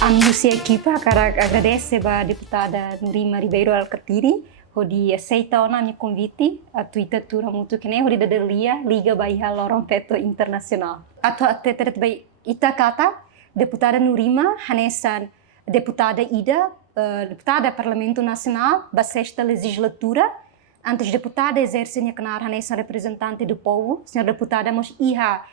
A nossa equipa agradece a deputada Nurima Ribeiro Alcatiri que aceita o nosso convite a Twitter tura muito que nem horida de Liga Bahia Lorong Peto Internacional. A tetet bai Itakata, deputada Nurima, Hanesan, deputada Ida, deputada Parlamento Nacional, da sexta legislatura, antes deputada exerce Knar Hanesan representante do povo, senhora deputada Mos Iha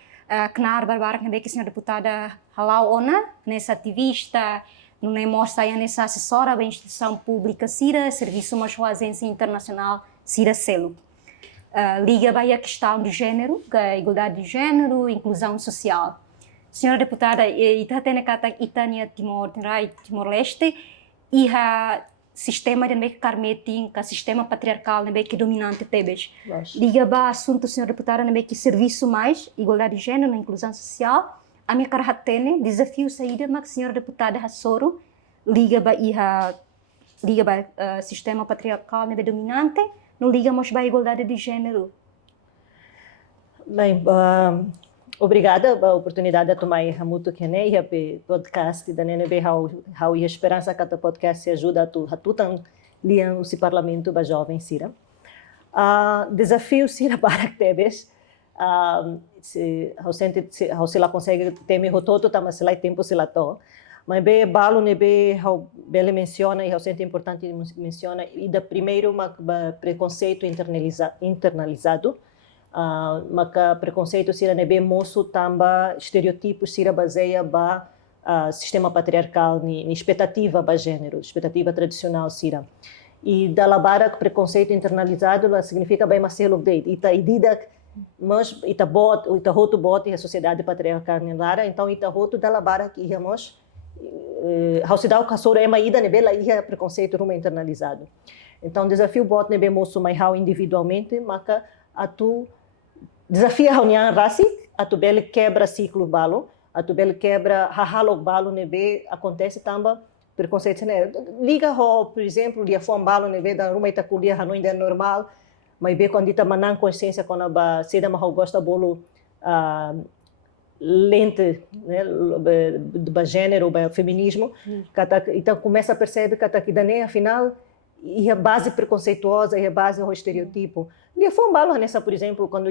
Knar Barbarak Nebeki, senhora deputada Halau Ona, nessa ativista, não é mostra nessa assessora da instituição pública CIRA, Serviço de Agência Internacional CIRA Selo. Liga bem a questão de gênero, a igualdade de gênero, inclusão social. Senhora deputada, Itânia Timor-Leste, e o sistema de carmeting, o sistema patriarcal que dominante tebes. Liga bem assunto, senhora deputada, que serviço mais, igualdade de gênero, inclusão social. A minha cara tem desafio saída, mas senhora deputada Hassoro liga para sistema patriarcal dominante, não liga mais para a igualdade de gênero. Bem, obrigada pela oportunidade de tomar muito que nem o podcast da NB how a esperança que o podcast ajuda a tu tan liam o parlamento para jovens sira. Desafio sira para que tebes se ela consegue ter me rototo tá mas lá tempo se lá to mas be balo ne be how bele menciona e how sente importante menciona e da primeiro preconceito internalizado mas preconceito sira ne be moço tamba estereotipos sira baseia ba sistema patriarcal ni expectativa ba gênero expectativa tradicional sira e da labara preconceito internalizado significa bem marcelo update e tá idida mas ita roto bot a sociedade patriarcal nelara então ita roto da labara que íamos how se dá o casoro é maída nebela ia preconceito ruma internalizado então desafio bot nebe moço mais how individualmente maca a tu desafia a união raci a tu bele quebra ciclo balo a tu bele quebra hahalo balo nebe acontece tamba preconceito né liga ho por exemplo dia fom balo nebe da ruma ita culia hanoi é normal mas bem quando está manang consciência quando a seda mal gosta bolo lente né do gênero do feminismo então começa a perceber que aqui daí afinal e a base preconceituosa e a base do estereotipo e foi malo nessa por exemplo quando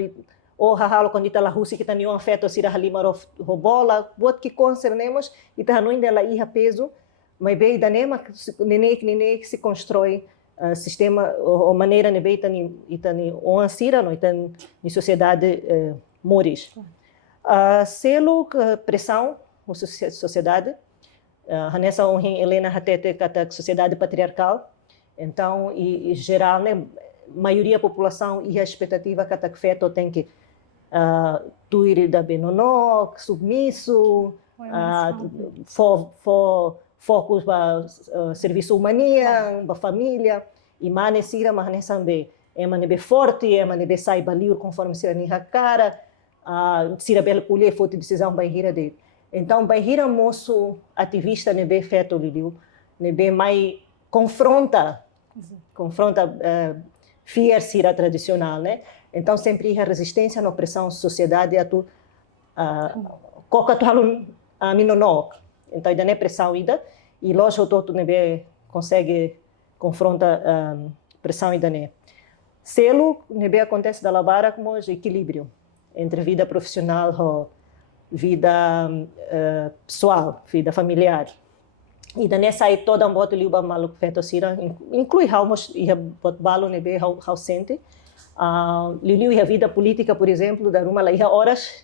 o hahalo quando está lá Rússia que está nenhum afeto se a lima robola bot que concernemos e está não ainda lá ia peso mas bem da nema nenê que se constrói sistema ou maneira de ver itani ou ansira no itani em sociedade moris selo pressão na sociedade nessa Helena hatete kata sociedade patriarcal então e geral né maioria da população e a expectativa kata que feito tem que tuir da benono submisso focus para serviço humania, para família, e mane sira mane sambe, mane forte, mane saiba livre conforme sira ni cara, sira bela colher foto decisão vai hira dele. Então vai hira moço ativista nebe feito liu, nebe mais confronta fier sira tradicional, né? Então sempre há resistência na opressão sociedade a tu coca tu halun a minonok. Então, ainda não é pressão ainda, e lógico todo nebe consegue confrontar pressão ainda não. Selo nebe acontece da labara como equilíbrio entre vida profissional e vida pessoal, vida familiar. E daí sai toda bota liuba maluco feito sira, inclui haumos e bot balo nebe how sente. Liu e a vida política, por exemplo, da ruma lá ia horas.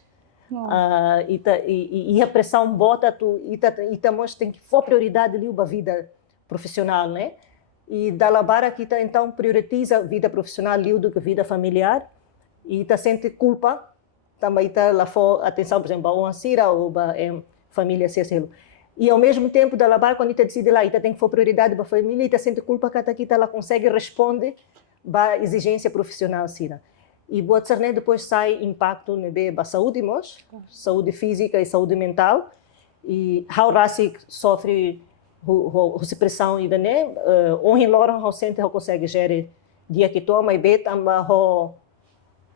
E a pressão bota tu mostra tem que for prioridade ali a vida profissional né e da labara que então prioriza a vida profissional ali do que a vida familiar e sente culpa também lá for atenção por exemplo a ansira ou a família se e ao mesmo tempo da labara quando decide lá tem que for prioridade para a família e sente culpa que ela consegue responder a exigência profissional sira. E né, depois sai impacto na saúde, saúde física e saúde mental. E how Rasik sofre a pressão ainda né onde loram o sente consegue gerir dia que toma e bet amba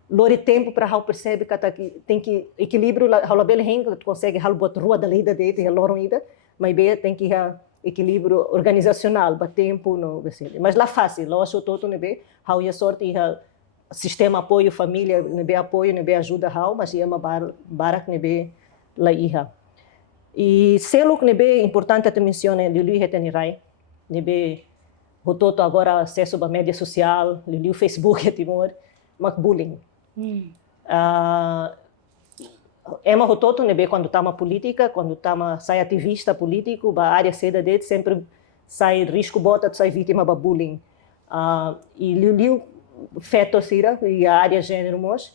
lore tempo para how percebe que tem que equilíbrio how label hengo consegue how bot rua da lida de tem loram ida mas bet tem que ha equilíbrio organizacional para tempo no mas lá fácil lá acho todo né how ia sorte ia sistema apoio família né apoio né ajuda how mas ia uma barak né lá ia e selo que é importante até mencionar Lili Hetenirai, nebe rototo agora acesso à mídia social, Lili o Facebook Timor, mas bullying. É uma rototo nebe quando tá uma política, quando tá uma sai ativista político, ba área seda dele sempre sai risco bota sai vítima ba bullying. E Lili feto sira e a área gênero mos,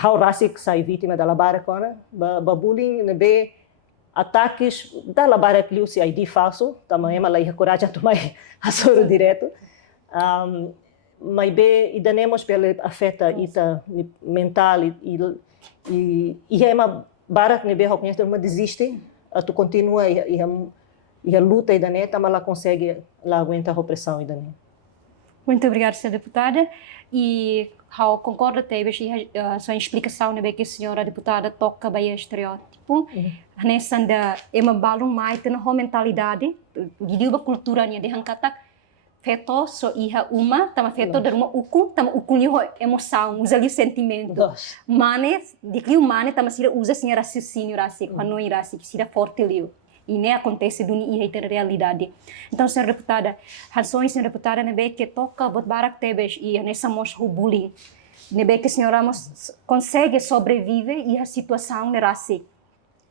how rasik sai vítima da labara kona, ba bullying nebe ataques da labara que se ID falso também ela ia coragem a tomar a soro direto mas be e danemos pela afeta ita mental e é uma bara que be reconhece uma desiste a tu continua e a luta e da neta mas ela consegue ela aguenta a repressão e da neta. Muito obrigada, senhora deputada. E eu concordo com a sua explicação, né, que a senhora deputada toca bem estereótipo. Nessa anda é uma balão mais tem uma mentalidade, de uma cultura né, de hankatak feto so iha uma, tama feto dar uma tama ukunho emoção, usa ali sentimento. Mane, de que o mane tama sira usa senhora raciocínio rasico, não é rasico, sira forte liu. E nem acontece do e ter realidade. Então, senhora deputada, razões senhora deputada nebe que toca bot barak tebes e nessa mos o bullying. Nebe que a senhora consegue sobreviver e a situação era assim.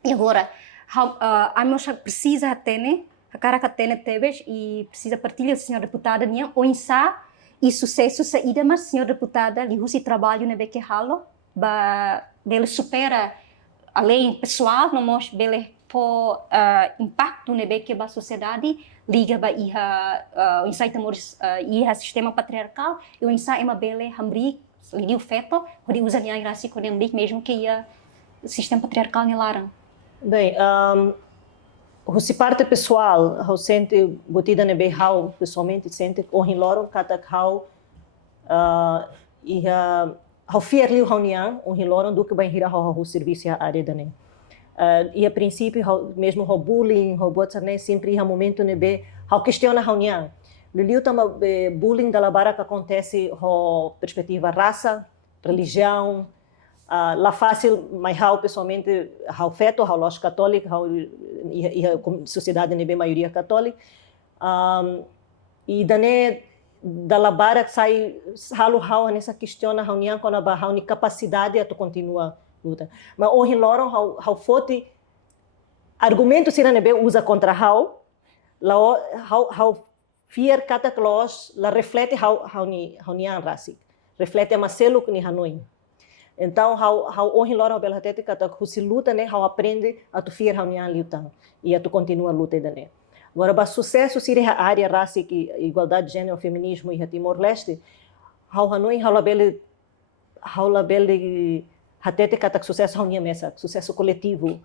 E agora, a nós precisa ter a cara que tem tebes e precisa partilhar a senhora deputada nia o insa e sucesso saída mas senhora deputada li usi trabalho nebe que halo ba bele supera além pessoal não mos bele por impacto nebe que a sociedade liga ba iha o insight amores iha sistema patriarcal e o insight é bele hambri li o feto pode usar nia irasi com mesmo que ia sistema patriarcal ni larang. Bem, se parte pessoal, eu sente botida nebe how pessoalmente sente o hinloro katak how iha how fierli o niang o hinloro do que bem hira how serviço a área da nem. E a princípio mesmo o bullying o botsane sempre há momento nebe how questiona how niang Liliu tama bullying da labara que acontece ho perspectiva raça religião lá fácil mas how pessoalmente how feto how lógica católica how e a sociedade nebe maioria católica e dane da labara sai how nessa questiona how niang quando a how ni capacidade a tu continua luta mas o hiloro how fote argumento se nebe usa contra how fear kata klos la reflete how niang rasi reflete a selo que ni hanoi. Então, o hiloro bela tete kata se luta né, how aprende a tu fiar how niang luta e a tu continua a luta né. Agora, ba sucesso se a área raça que igualdade de gênero, feminismo e Timor Leste, how hanoi how labele hatete kata sucesso how niang mesa, sucesso coletivo.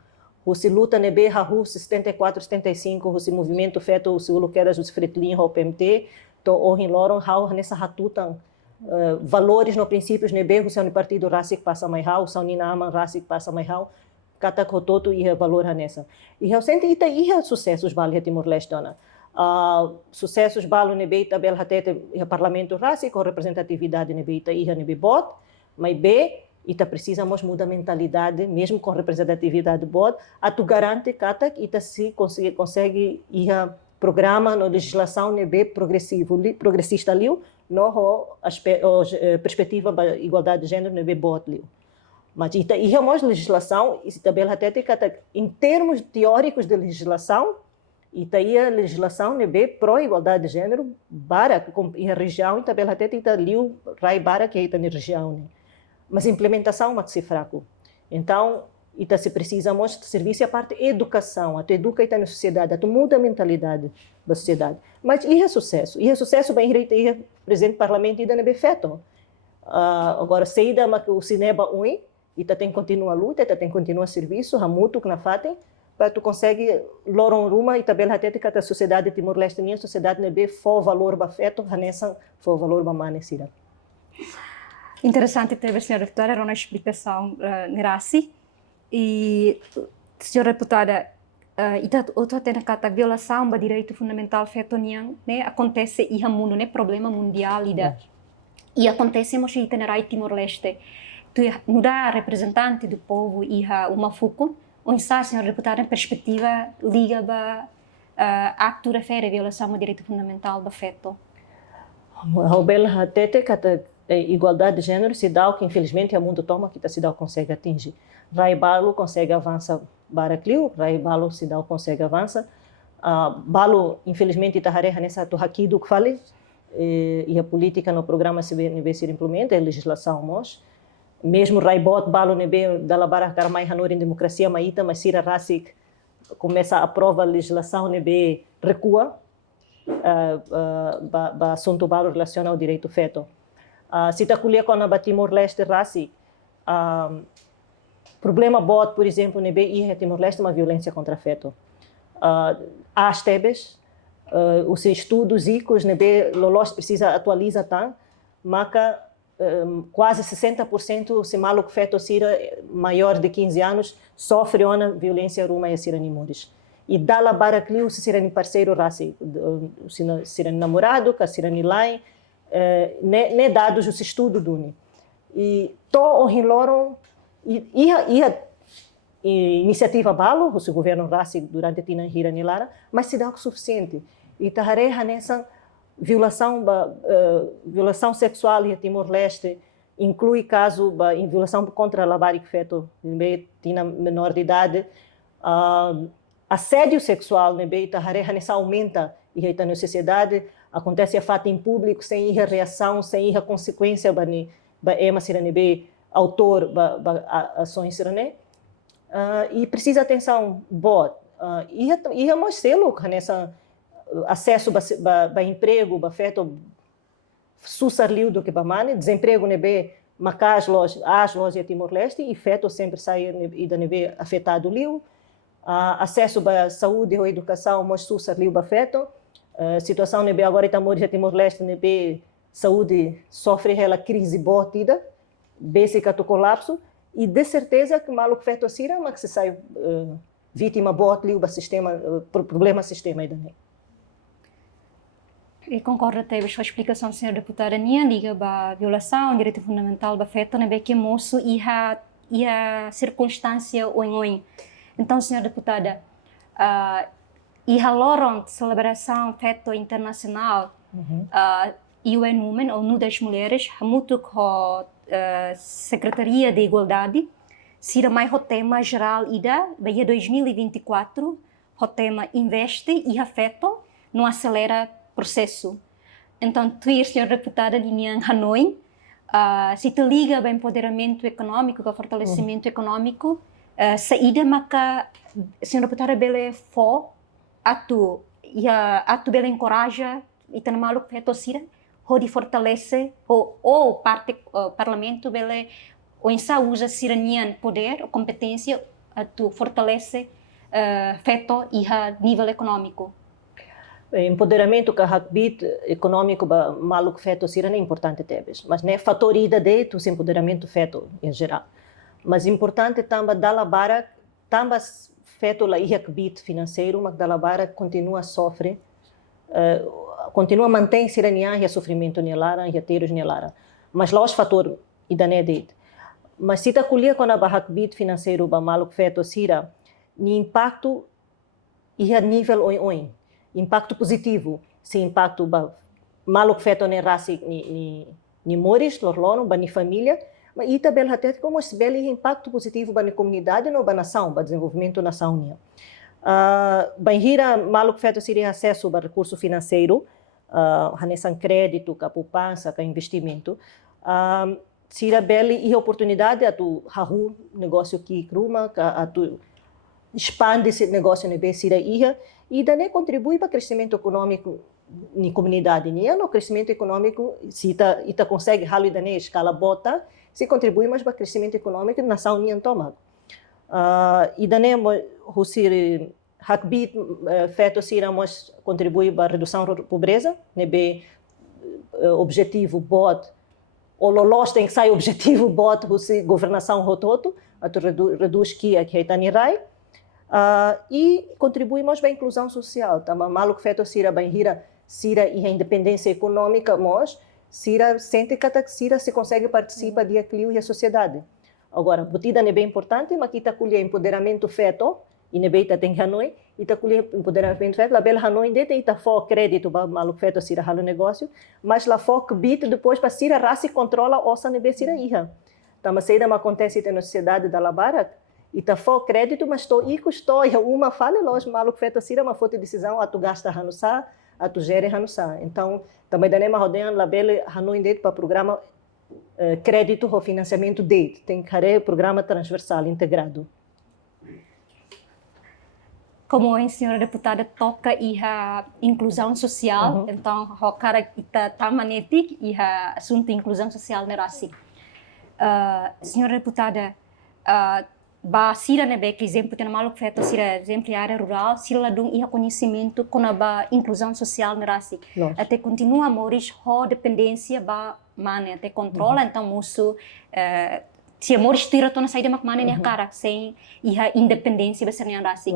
O se luta nebe hahu 74 75 o se movimento feito o se luquera os fretlin o PMT to o hiloro how nessa hatutan valores no princípios nebe o seu partido racic passa mais how o seu ninaman racic passa mais how kata kototo e valor nessa e eu sente ita ia sucessos vale Timor Leste dona sucessos balo nebe tabel hatete parlamento racic ou representatividade nebe ita ia nebe bot mas b ita precisamos mudar a mentalidade mesmo com representatividade bot a tu garante kata ita se consegue ir programa na legislação nebe progressista liu no perspectiva da igualdade de gênero nebe bot liu mas ita íamos legislação e tabel hatete kata em termos teóricos de legislação ita ia legislação nebe pro igualdade de gênero para com a região tabel hatete ita liu rai para que ita na região né mas a implementação é muito fraco. Então, se precisamos de serviço a parte educação, a tu educa na sociedade, a tu muda a mentalidade da sociedade. Mas sucesso bem direito, presidente do parlamento ainda não é feito. Agora, saída, mas o cinema tem que continuar a luta, tem que continuar o serviço, a mútuo que na fatem, tu consegue loron ruma e tabela até que a sociedade Timor-Leste nem a sociedade nebe for valor ba feto hanessa for valor ba mane sira. Interessante ter a senhora deputada era uma explicação nerasi e senhora deputada ita outra tem a violação do direito fundamental feto né acontece e mundo né problema mundial ida e acontece mas ita na Timor-Leste tu muda representante do povo e uma fuco onde está a senhora deputada em perspectiva liga ba acto refere violação do direito fundamental do feto. Bel hatete kata igualdade de gênero se dá o que infelizmente o mundo toma que se dá consegue atingir. Raibalo consegue avançar para Clio, Raibalo se dá consegue avançar. Balo infelizmente está hareha nessa tu aqui do que fale e a política no programa se vai ser implementa a legislação mos. Mesmo Raibot balo nebe dala bara karmai hanor em democracia maita mas sira rasik começa a prova a legislação nebe recua ba assunto balo relaciona ao direito feto. Se está colher com a Timor-Leste raci problema bot por exemplo nebe e Timor-Leste uma violência contra feto. As tebes os estudos icos nebe lolos precisa atualizar tá maca quase 60% se maluco feto sira maior de 15 anos sofre uma violência ruma e sira nimores. E dá-la para clio se sira ni parceiro raci, se sira namorado, que sira ni lai, ne dados os estudos duni. E to o hinloron e iniciativa balo o governo raci durante tina hira ni lara, mas se dá o suficiente. E tahareha nessa violação sexual em Timor-Leste inclui caso em violação contra a labaric feto tinha menor de idade assédio sexual nebe tahareha nessa aumenta e na sociedade acontece a fato em público sem ir a reação sem ir a consequência bani ema sira nebe autor ações sira né e precisa atenção bot e a mostelo nessa acesso a emprego, a feto susarliu do que bamane, desemprego nebe macas as lojas Timor-Leste e feto sempre sai e da nebe afetado liu, acesso a saúde ou educação mas susarliu ba feto, situação nebe agora estamos a Timor-Leste nebe saúde sofre ela crise botida, básica do colapso e de certeza que maluco feto sira mas se sai vítima bot liu ba sistema problema sistema aí daí. Eu concordo até com a explicação, senhora deputada. Nia liga a violação do direito fundamental da feto, né? Que moço e a circunstância oin. Então, senhora deputada, e a loron celebração feto internacional, UN Women ou Nu das Mulheres, muito com Secretaria de Igualdade, será mais o tema geral ida, daí 2024, o tema investe e afeto, não acelera processo. Então, tu, senhora deputada de Hanoi, se te liga ao empoderamento econômico, ao fortalecimento econômico, saída maca, senhora deputada bele fo, atu bele encoraja, e tá maluco feto sira, de fortalece, ou parte parlamento bele, ou insa usa siranian poder, competência, atu fortalece feto e a nível econômico. Empoderamento que hakbit econômico ba maluco feto sira é importante tebes, mas né fator ida de tu empoderamento feto em geral. Mas importante também dá bara também feto la hakbit financeiro, mas dá bara continua sofre, continua mantém sirania e sofrimento nelara e teros nelara. Mas lá os fator ida né de. Mas se ta colher com a hakbit financeiro ba maluco feto sira, ni impacto e a nível oi impacto positivo, se impacto maluco feto ne raci ni moris lorlono ba ni família, mas ita bel até como se bel impacto positivo ba ni comunidade no ba nação, ba desenvolvimento nação nia. Banhira maluco feto seria acesso a recurso financeiro, hanesan crédito, ka poupança, ka investimento. Seria bel e oportunidade a tu hahu negócio que cruma, a tu expande esse negócio nebe sira ia e daí contribui para o crescimento econômico na comunidade nia no crescimento econômico se ita consegue halo daí escala bota se contribui mais para o crescimento econômico na nação nia toma E daí, Husir Hakbit feito sira mas contribui para a redução da pobreza, nebe objetivo bot o lolos tem que sair objetivo bot Husir governação rototo, a reduz que a rai e contribui mais para a inclusão social, tá? Malu feito sira bem sira e a independência econômica, mas sira sente que sira se consegue participar de aquilo e a sociedade. Agora, botida é bem importante, mas kita colher empoderamento feito, e nebeita tem Hanoi, e ta colher empoderamento feito, la bela Hanoi dete ita fo crédito para maluco feito sira halo negócio, mas la fo bit depois para sira raça controla ossa nebe sira iha. Tá, mas seida acontece na sociedade da Labarak, ita fo crédito, mas to ico e uma fala los maluco feito sira uma foto de decisão a tu gasta hanusa, a tu gere hanusa. Então, também da nema rodean la bela Hanoi dete para programa crédito ou financiamento dele. Tem que ter programa transversal integrado. Como a senhora deputada toca a inclusão social, então o cara está tamanetik e a assunto inclusão social nerasi. Senhora deputada, ba sira nebe que exemplo tem maluco feito sira exemplo área rural, sira ladung iha conhecimento com a inclusão social nerasi. Até continua a moris ho dependência ba mana até controla então musu se a moris tira tona saída mak mana nih cara sem iha independência besarnya nerasi.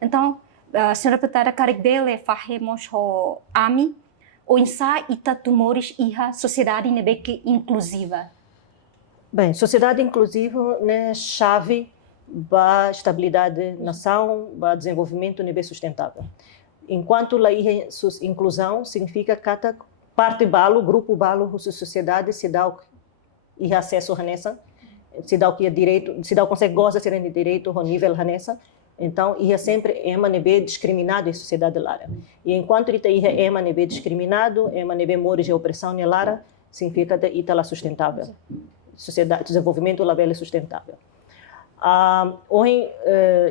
Então a senhora deputada karik dele fahemos ho ami o insa ita tumores iha sociedade nebe que inclusiva. Bem, sociedade inclusiva é chave para a estabilidade da nação, para o desenvolvimento nível sustentável. Enquanto a inclusão significa cada parte balo, grupo balo, a sociedade se dá o acesso a nessa, se dá o que é direito, se dá o consegue gozar de direito ao nível nessa. Então, ia sempre ema nebe discriminado em sociedade lara. E enquanto ita ia ema nebe discriminado, ema nebe mores de opressão nelara, significa que ita la sustentável. Sociedade, desenvolvimento label é sustentável. Hoje,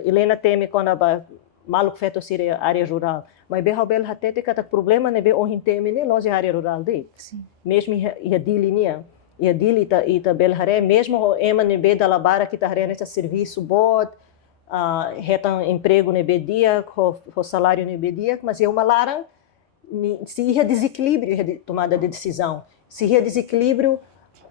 Helena teme quando a maluco feito ser área rural, mas bem habel até que o problema não é hoje teme nem loja área rural de. Mesmo ia dilinha, ia dilita ita bel hare, mesmo ema nebe da labara que tá hare nesse serviço bot, reta emprego nebe dia, o salário nebe dia, mas é uma lara se ia desequilíbrio ia tomada de decisão, se ia desequilíbrio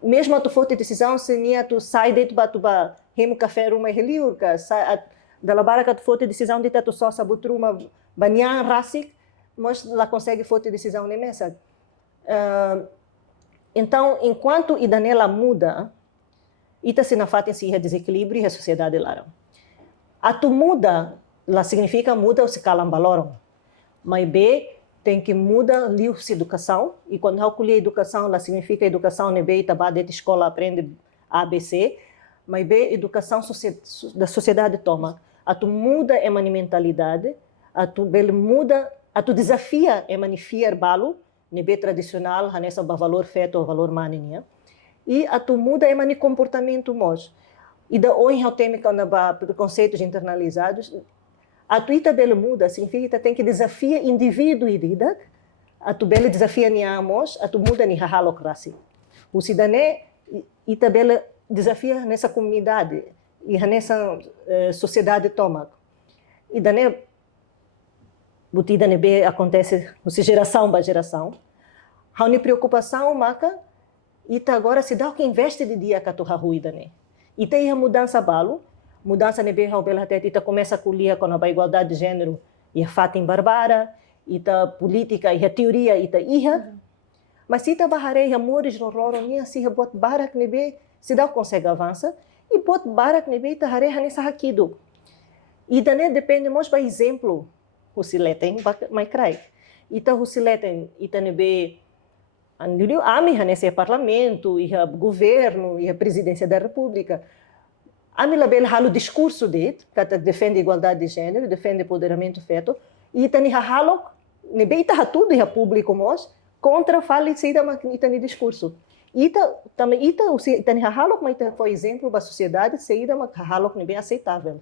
mesmo a tu for de decisão, se nem tu sai de tu ba remo café uma reliurca, sai da labara que tu for de decisão de tu só sabutru uma banhar rasik, mas lá consegue for de decisão nem mesa. Então, enquanto a danela muda, ita se na fatem se desequilíbrio e a sociedade lá. A tu muda, lá significa muda ou se calam baloram, mas b tem que mudar a educação, e quando eu colhi educação, lá significa educação, né, bem, tá, de escola aprende ABC, mas bem, educação da sociedade toma. A tu muda a mentalidade, a tu muda, a tu desafia a manifiar balo, né, bem tradicional, nessa valor feito, o valor maninha, e a tu muda a comportamento mos. E da hoje eu tenho que preconceitos internalizados. A tuita bela muda, significa que tem que desafiar indivíduo e vida, a tu bela desafia niamos, a tu muda ni halocracia. O cidadão e bela desafia nessa comunidade e nessa sociedade toma. E daí botida nebe acontece, geração para geração. Há uma preocupação maca e agora se dá o que investe de dia que tu rui daí. E tem a mudança balo. Mudança nebe bela até ita começa a colher com a igualdade de gênero e a fatin barbara, ita política e a teoria ita iha, mas se ita baharei amores rororo nia se bot barak nebe se dá consegue avança e bot barak nebe ita harei nessa hakido. E daí depende mais para exemplo o siletem mais crai. Ita o siletem ita nebe andulio ami nesse parlamento e a governo e a presidência da república. A minha bela halo discurso de que defende a igualdade de gênero, defende o empoderamento feto, e tani halo nebeita tudo e público mos contra fala seida tani discurso. Também tani halo mas foi exemplo para a sociedade seida mas halo nebe aceitável.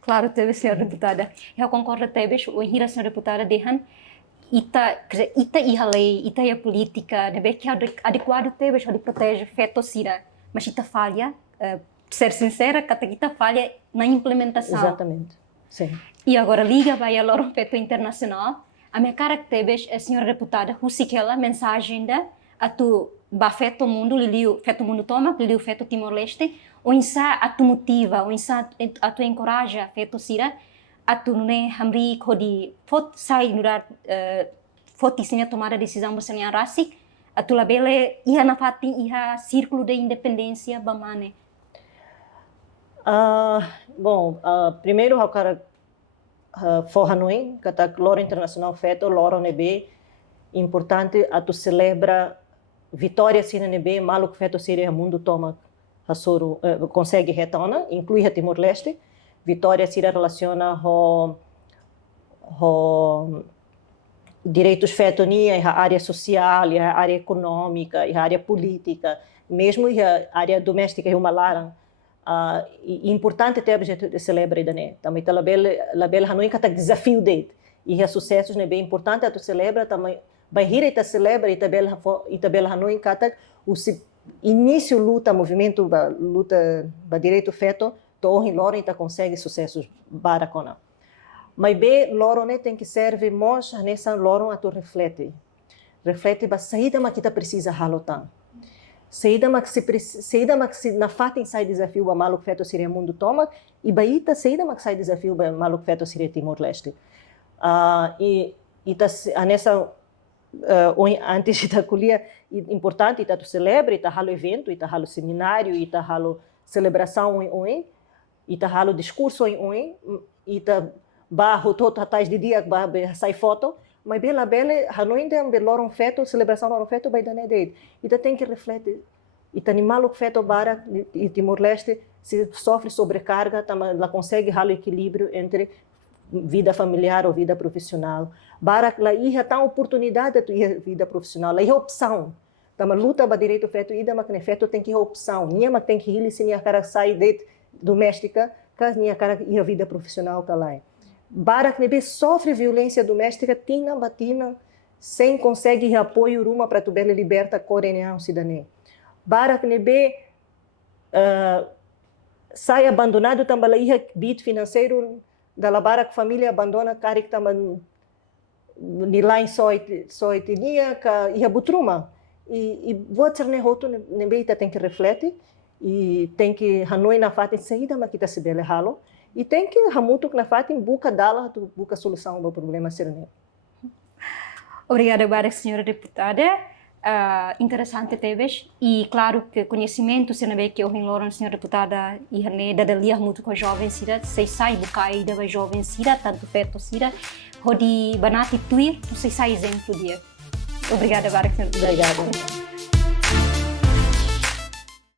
Claro, teve senhora deputada. Eu concordo teve o hira senhora deputada dehan ita iha lei, ita iha política, nebe que adequado teve de proteger feto sira, mas ita falha ser sincera, kata kita falha na implementação. Exatamente. Sim. E agora liga para a Loron Feto Internacional. A minha cara que teve a senhora deputada, aquela mensagem da a tu bafeto mundo, liliu feto mundo toma, liliu feto Timor-Leste, o insa a tu motiva, o insa a tu encoraja feto sira, a tu ne hamri kodi fot sai nurar fot isinya tomada decisão bosanha rasik, a tu labele iha nafatin iha círculo de independência bamane. Primeiro eu quero for Hanoi, que tá Loro Internacional feito, Loro nebe, importante a tu celebra vitória sina nebe, malo que feito seria mundo toma hasoro consegue retona, inclui a Timor-Leste, vitória sira relaciona ho direitos feito nia, a área social, a área econômica, a área política, mesmo a área doméstica e uma lara. Importante ter objeto de celebrar dané também tá label Hanoi que tá desafio dele e os sucessos né bem importante a tu celebra também vai rir e tá celebra e tabela Hanoi que tá o início luta movimento luta ba direito feito to em Loro tá consegue sucessos baracona mas bem Loro né tem que serve mos nessa Loro a tu reflete ba saída mas que tá precisa halotan Seida mas se na fatin sai desafio ba maluco feto seria mundo toma e baita seida mas sai desafio ba maluco feto seria Timor-Leste e tá nessa antes da colia importante tá tu celebra tá halo evento tá halo seminário tá halo celebração e tá halo discurso e tá barro todo atrás de dia sai foto mas bela Hanoi tem Loro Feto celebração Loro Feto vai dar dele e tá tem que refletir e tá animal feto bara e Timor-Leste se sofre sobrecarga tá ela consegue halo equilíbrio entre vida familiar ou vida profissional bara lá ia tá oportunidade de vida profissional lá é opção tá uma luta para direito feto ida mas que feto tem que opção minha mas tem que ir se minha cara sai de doméstica caso minha cara ia vida profissional tá lá Barak nebe sofre violência doméstica tina batina sem consegue apoio ruma para tu bela liberta coreano cidadão Barak nebe sai abandonado também ia bit financeiro da Barak família abandona cara que também nilai soitinia ka ia butruma e votar ne roto nebe tem que refletir e tem que Hanoi na fatin saída mas kita se bela halo e tem que hamutuk na fatin busca dala tu busca solução do problema serene. Obrigada Barak senhora deputada. Interessante teves e claro que conhecimento se não vê que o Loron senhora deputada e a da liar muito com jovens sira sei sai bucai da jovens sira tanto feto sira rodi banati tuir tu sei sai exemplo dia. Obrigada Barak senhora. Obrigada.